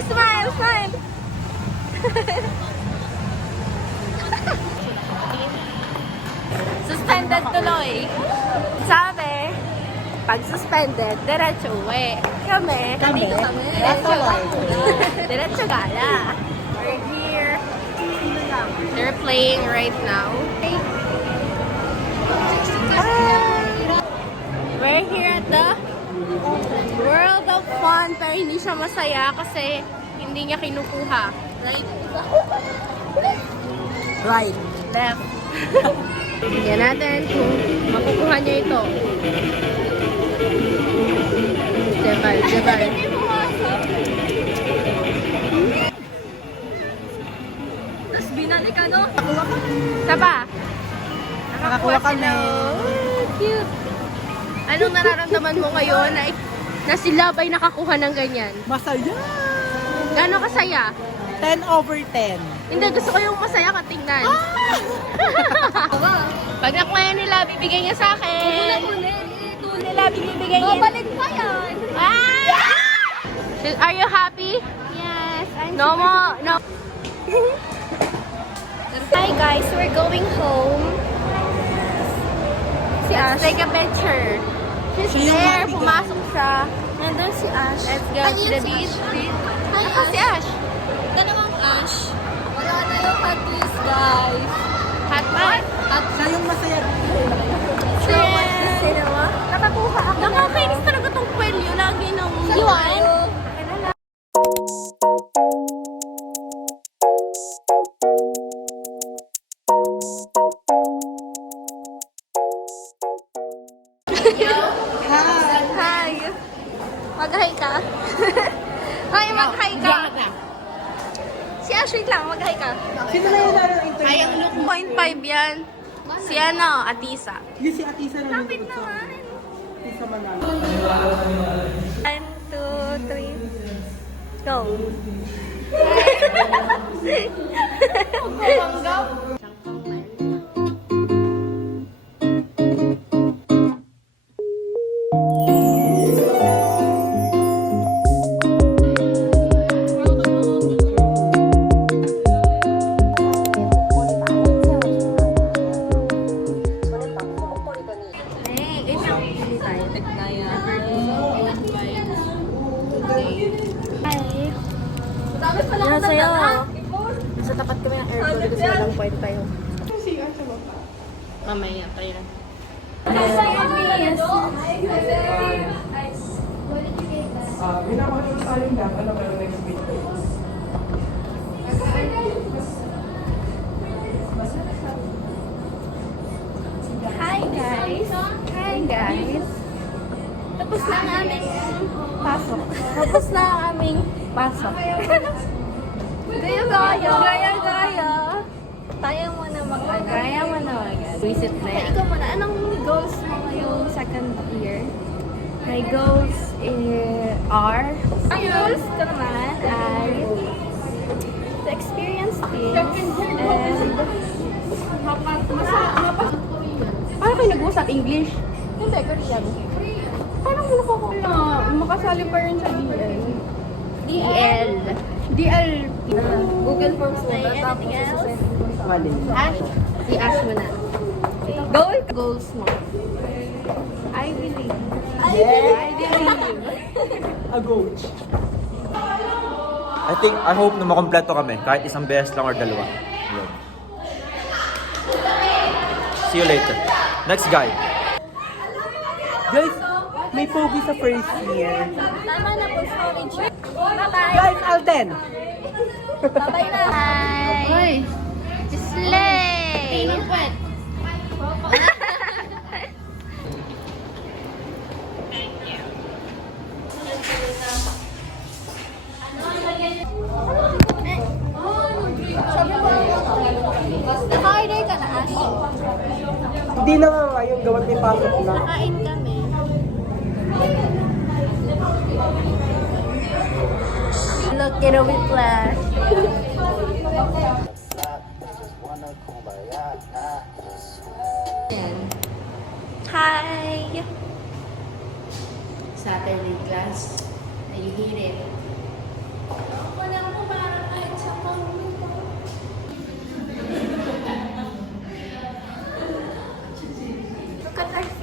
Smile, smile! Suspended tuloy. Sabi, pag suspended, diretso uwi. Kami, diretso gala. We're here. They're playing right now. We're here at the World of Fun, pero hindi siya masaya kasi hindi niya kinukuha. Right? Right. Left. Tingnan natin kung makukuha niya ito. Jebal, Jebal. Tapos binalik ano? Saba? Nakakuha kami. Oh, cute. Anong nararamdaman mo ngayon na sila ba'y nakakuha ng ganyan? Masaya! Gano'ng kasaya? 10/10. Hindi, gusto ko yung masaya ka tingnan. Pag nakuha nila, bibigay niya sa akin. Ito nila, bibigay niya. Babalik pa yan. Are you happy? Yes, I'm No more. No. Hi guys, we're going home. Si Let's Ash. take a picture. She's There, pumasok siya. Nandun si Ash. Let's go to the beach. Hi, Ako si Ash. Dalawang Ash. Wala na yung hot wheels, guys. Hot pot? Siya yung masaya. Sinawa? Nakakuha ako. Nakakainis talaga tong kwelyo. Lagi nang Iwan. Hi. Mag-hi ka. Hi, mag-hi ka. Si Ash, wait lang. Mag-hi ka. Sino na yung laro interview? Ayang look 0.5 yan. Si ano, Atisa. Yung si Atisa na Lapit naman. Atisa Manalo. 1, 2, 3. Go. Ano sa'yo? Nasa tapat kami ng airport kasi walang point tayo. Mamaya tayo na. Pinapakita tayo lang. Ano pero next week? Hi guys! Hi guys! Tapos na ang aming pasok. Tapos na ang aming pasok. Gaya-gaya! Gaya-gaya! Tayo muna mag-ano. Gaya mo na visit na yan. Ikaw muna, anong goals mo ngayong second year? My goals are Ang goals ko naman ay to experience things and paano kayo nag-usap English? hindi, Korean. Paano mo nakukuha? Makasali pa rin sa DL. DL. DL. Google Forms na yun. Anything else? Mali. Ash? Si Ash mo na. Goals mo. I believe. I believe. A coach. I hope na makompleto kami, kahit isang beses lang or dalawa. Yun. See you later. Next guy. Guys, may pogi sa first year. Tama na po, storage. Bye-bye. Guys, Alden! Bye-bye na. Hoy! Slay! Pinong puwet. Naka-order ka na, Ash? Hindi na nga ngayon, gawat may pasok na. Nakain kami. Look at a whiplash. Hi! Saturday class. You hate it. Look at our